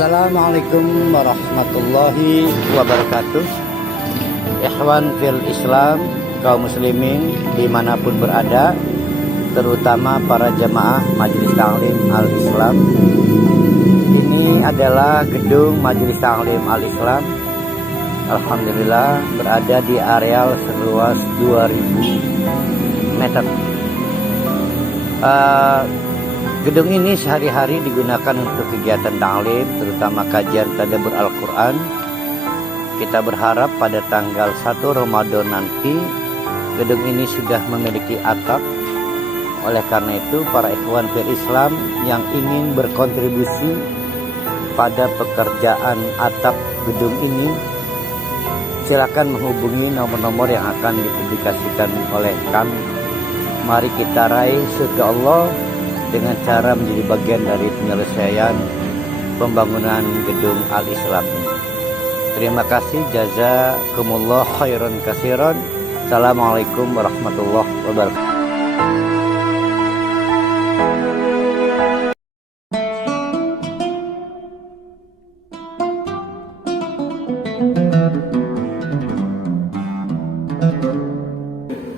Assalamualaikum warahmatullahi wabarakatuh. Ikhwan fil Islam, kaum muslimin dimanapun berada, terutama para jamaah Majelis Ta'lim Al-Islam. Ini adalah gedung Majelis Ta'lim Al-Islam. Alhamdulillah berada di areal seluas 2000 meter. Gedung ini sehari-hari digunakan untuk kegiatan ta'lim, terutama kajian tadabbur Al-Quran. Kita berharap pada tanggal 1 Ramadan nanti gedung ini sudah memiliki atap. Oleh karena itu, para ikhwan fil Islam yang ingin berkontribusi pada pekerjaan atap gedung ini, silakan menghubungi nomor-nomor yang akan dipublikasikan oleh kami. Mari kita raih surga Allah dengan cara menjadi bagian dari penyelesaian pembangunan gedung Al-Islam ini. Terima kasih, jazakumullah khairan katsiran. Assalamualaikum warahmatullahi wabarakatuh.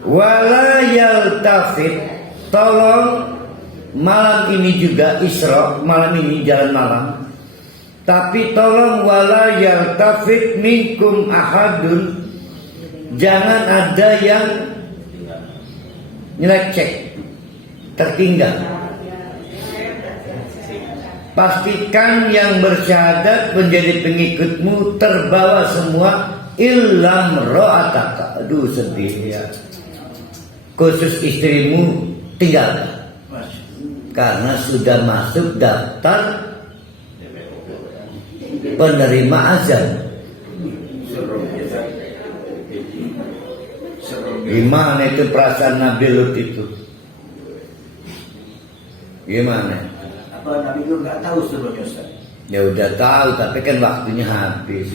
Wala yaltafit, tolong malam ini juga Isra, malam ini jalan malam. Tapi tolong wala yaltafit minkum ahadun, jangan ada yang nyelecek, tertinggal. Pastikan yang bersyahadat menjadi pengikutmu terbawa semua illam ro'ataka. Aduh sedih ya. Khusus istrimu tinggal, karena sudah masuk daftar penerima azan. Gimana itu perasaan Nabi Lut itu? Gimana? Apa Nabi Lut nggak tahu sebelumnya, Ustaz? Ya udah tahu, tapi kan waktunya habis.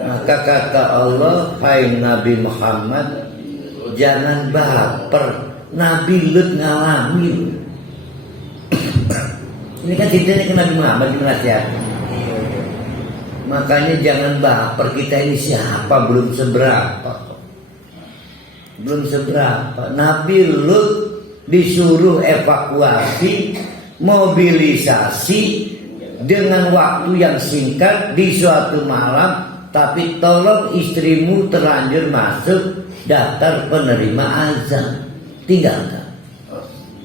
Maka kata Allah, hai Nabi Muhammad, jangan baper. Nabi Lut ngalamin. Ini kan ceritanya ke Nabi Muhammad dinasihati. Makanya jangan baper, kita ini siapa, belum seberapa. Belum seberapa. Nabi Lut disuruh evakuasi, mobilisasi dengan waktu yang singkat di suatu malam. Tapi tolong istrimu terlanjur masuk daftar penerima azan, tinggalkan.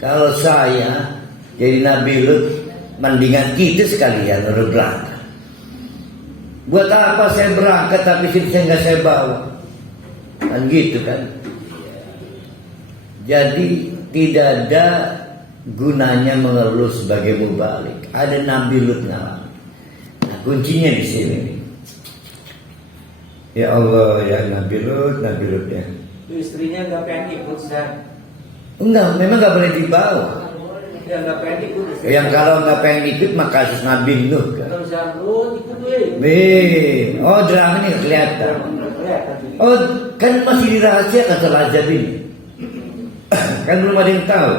Kalau saya jadi Nabi Lut, mendingan gitu sekalian berangkat. Buat apa saya berangkat tapi saya nggak saya bawa, kan gitu kan? Jadi tidak ada gunanya mengeluh sebagai mubalik. Ada Nabi Lut ngalamin. Nah, kuncinya di sini. Ya Allah, ya Nabi Lut ya. Istrinya nggak pengen ikut, Ustaz. Enggak, memang nggak boleh dibawa. Ya nggak pengen ikut. Yang kalau nggak pengen ikut maka kasus Nabi Nuh kan. Kalau Zamrud ikut Oh drama ini nggak kelihatan. Oh kan masih dirahasiakan soal azab ini. Kan belum ada yang tahu.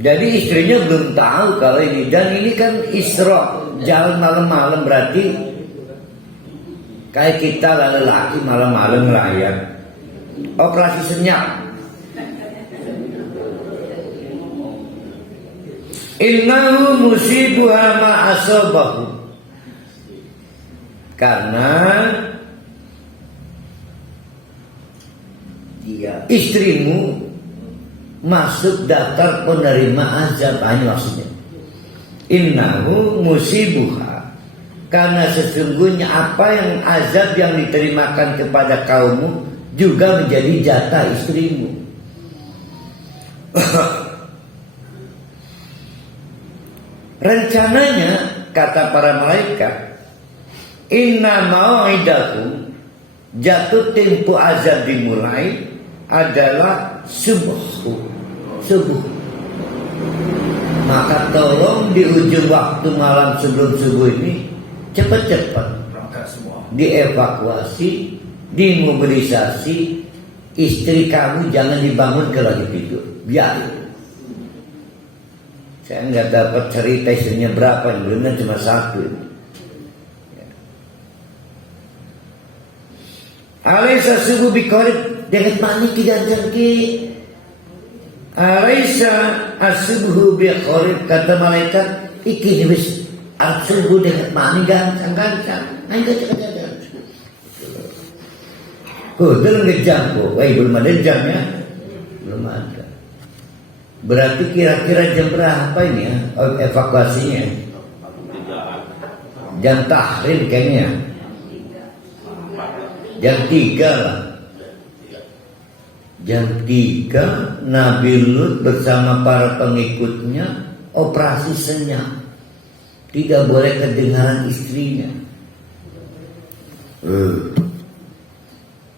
Jadi istrinya belum tahu kalau ini, dan ini kan Isra, jalan malam-malam, berarti kayak kita laki malam-malam ngelayar, operasi senyap. Innahu musibuha ma asabahu, karena dia istrimu masuk daftar penerima azab. Hanya maksudnya innahu musibuha, karena sesungguhnya apa yang azab yang diterimakan kepada kaummu juga menjadi jatah istrimu. Rencananya kata para malaikat, inna mau'idakum, jatuh tempo azab dimulai adalah subuh. Maka tolong di ujung waktu malam sebelum subuh ini cepat-cepat dievakuasi, dimobilisasi. Istri kamu jangan dibangun kalau lagi tidur, biarin. Saya nggak dapat cerita isinya berapa, yang benar cuma satu. Alaisa subuh biqarib dengan mani kijanjan ki. Alaisa asubuh biqarib, kata malaikat iki wis asubuh dengan mani gancang-gancang. Ayo gancang-gancang. Dalam jam kok, belum ada jamnya, belum ada. Berarti kira-kira jam berapa ini ya evakuasinya? Jam tahrim kayaknya. Jam 3 lah. Jam 3 Nabi Lut bersama para pengikutnya operasi senyap. Tidak boleh kedengaran istrinya.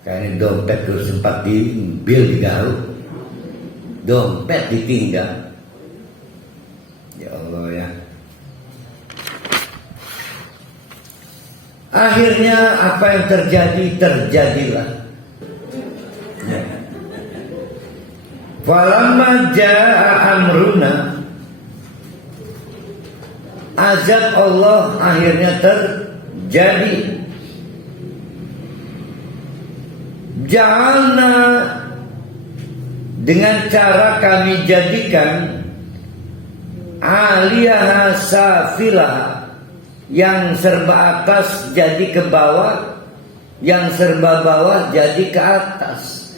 Kayaknya dompet terus sempat digaruk. Dompet ditinggal. Ya Allah ya. Akhirnya apa yang terjadi terjadilah. Falamma jaa amruna, azab Allah akhirnya terjadi. Ja'alna, dengan cara kami jadikan aliyaha safilah, yang serba atas jadi ke bawah, yang serba bawah jadi ke atas.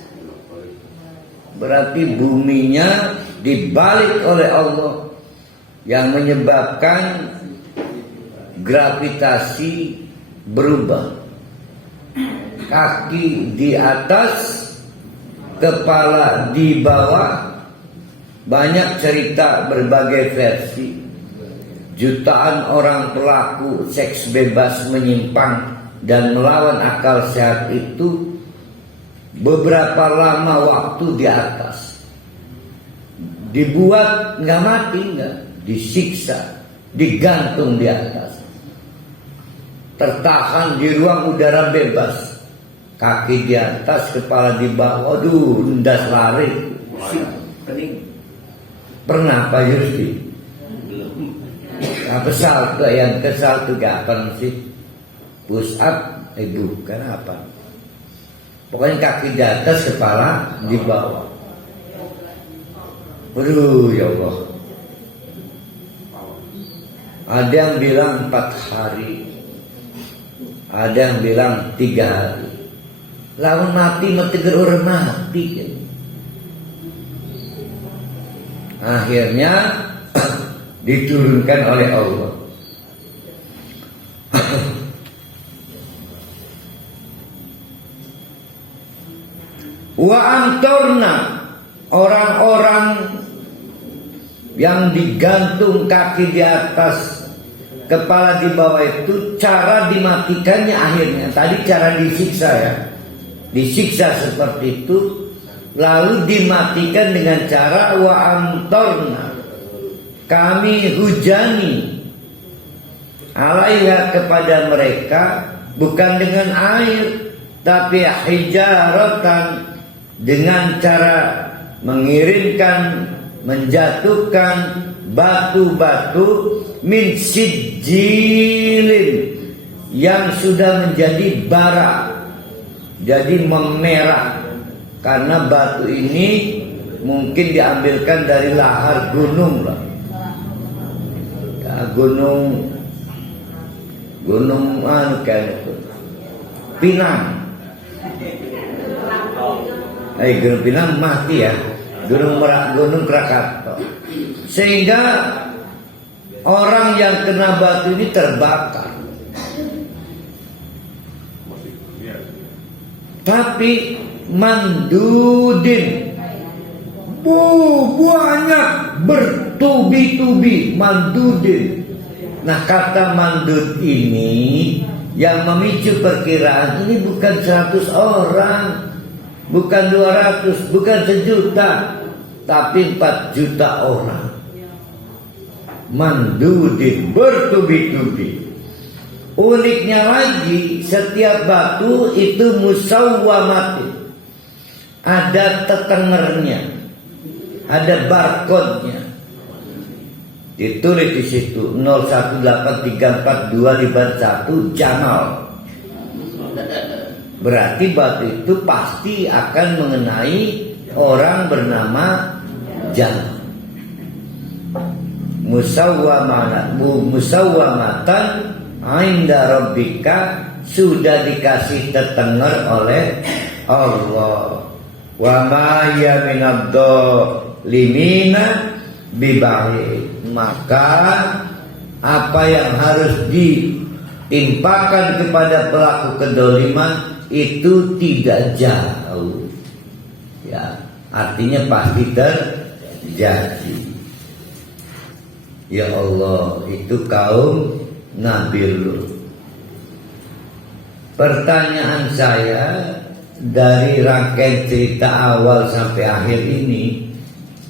Berarti buminya dibalik oleh Allah, yang menyebabkan gravitasi berubah. Kaki di atas, kepala di bawah. Banyak cerita, berbagai versi. Jutaan orang pelaku seks bebas menyimpang dan melawan akal sehat itu beberapa lama waktu di atas. Dibuat nggak mati, nggak disiksa, digantung di atas, tertahan di ruang udara bebas. Kaki di atas, kepala di bawah. Aduh, ndas lari. Pernah Pak Yusti? Apa salto yang ke salto gapan sih? Push up, bukan apa? Pokoknya kaki di atas, kepala di bawah. Aduh, ya Allah. Ada yang bilang 4 hari, ada yang bilang 3 hari. Lawan mati tegur orang mati kan. Akhirnya diturunkan oleh Allah. Wa amtorna, orang-orang yang digantung kaki di atas, kepala di bawah itu cara dimatikannya akhirnya. Tadi cara disiksa ya. Disiksa seperti itu, lalu dimatikan dengan cara wa amtorna, kami hujani alaiha, kepada mereka, bukan dengan air tapi hijaratan, dengan cara mengirimkan, menjatuhkan batu-batu min sijilin, yang sudah menjadi bara, jadi memerah. Karena batu ini mungkin diambilkan dari lahar gunung lah ya, gunung kan itu Pinang. Gunung Pinang mati ya, Gunung Krakatau. Sehingga orang yang kena batu ini terbakar. Tapi mandudin, banyak, bertubi-tubi, mandudin. Nah, kata mandud ini yang memicu perkiraan ini bukan 100 orang, bukan 200, bukan 1 juta, tapi 4 juta orang. Mandudin, bertubi-tubi. Uniknya lagi, setiap batu itu musawwamatin, ada tetengernya, ada barcode-nya. Ditulis di situ 01834251 Jamal. Berarti batu itu pasti akan mengenai orang bernama Jamal. Musawwamatan inda rabbika, sudah dikasih terdengar oleh Allah. Wa ma ya minadh-dhalimina bibaid. Maka apa yang harus ditimpakan kepada pelaku kedoliman itu tidak jauh. Ya, artinya pasti terjadi. Ya Allah, itu kaum Nabi Lut. Pertanyaan saya, dari rangkaian cerita awal sampai akhir ini,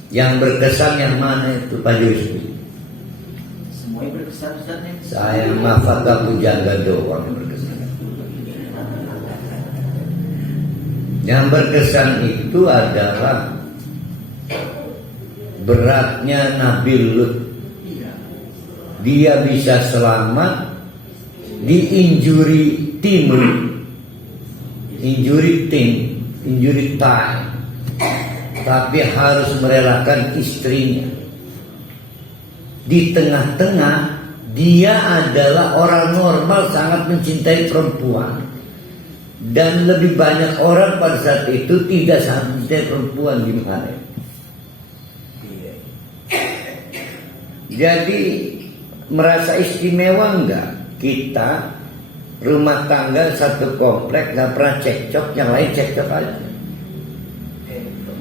yang berkesan yang mana itu Pak Yusuf? Semuanya berkesan Ustaz nih. Saya mafata pujangga doang yang berkesan. Yang berkesan itu adalah beratnya Nabi Lut. Dia bisa selamat di injury time, tapi harus merelakan istrinya. Di tengah-tengah dia adalah orang normal, sangat mencintai perempuan, dan lebih banyak orang pada saat itu tidak sangat mencintai perempuan. Gimana? Jadi merasa istimewa enggak kita? Rumah tangga satu komplek nggak pernah cekcok, yang lain cekcok aja.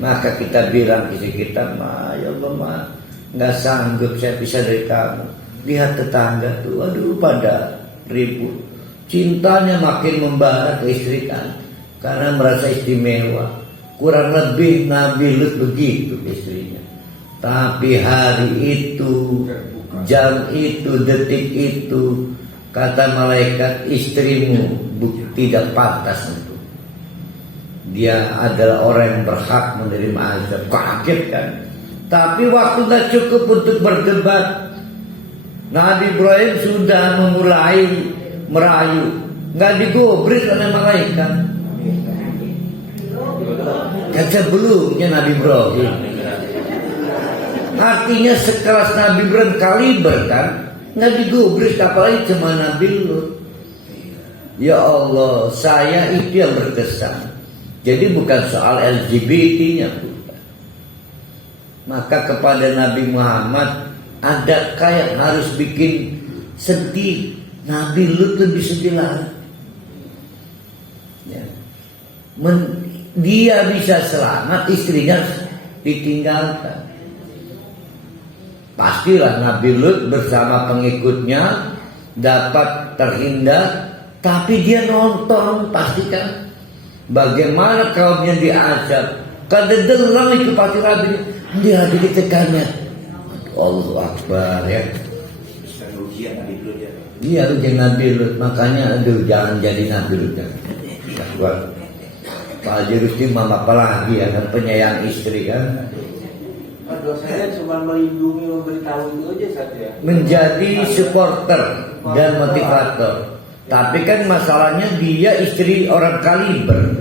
Maka kita bilang istri kita, ma, ya Allah ma, nggak sanggup saya pisah dari kamu. Lihat tetangga tuh, aduh pada ribut. Cintanya makin membara ke istri kan, karena merasa istimewa. Kurang lebih Nabi Lut begitu istrinya. Tapi hari itu, jam itu, detik itu, kata malaikat, istrimu tidak pantas untuk. Dia adalah orang yang berhak menerima azab. Kaget kan? Tapi waktu gak cukup untuk berdebat. Nabi Ibrahim sudah memulai merayu, gak digobris oleh malaikat. Kan sebelumnya Nabi Ibrahim. Artinya sekelas Nabi Ibrahim kaliber kan, nggak digubris, apalagi cuma Nabi Lut. Ya Allah, saya itu yang berkesan. Jadi bukan soal LGBT-nya, bukan. Maka kepada Nabi Muhammad, adakah yang harus bikin sedih? Nabi Lut lebih sedih lagi. Ya. Dia bisa selamat, istrinya ditinggalkan. Pastilah Nabi Lut bersama pengikutnya dapat terhindar, tapi dia nonton, pastikan bagaimana kaumnya diazab. Kadedelang itu pasti Nabi dia ditekannya. Allahu Akbar ya. Ujian Nabi Lut ya. Iya ujian Nabi Lut, makanya aduh jangan jadi Nabi Lut ya. Pak Haji Rusdi mama apalagi ya kan, penyayang istri kan. Saya cuma melindungi, memberitahu itu aja saja. Menjadi supporter dan motivator. Tapi kan masalahnya dia istri orang kaliber.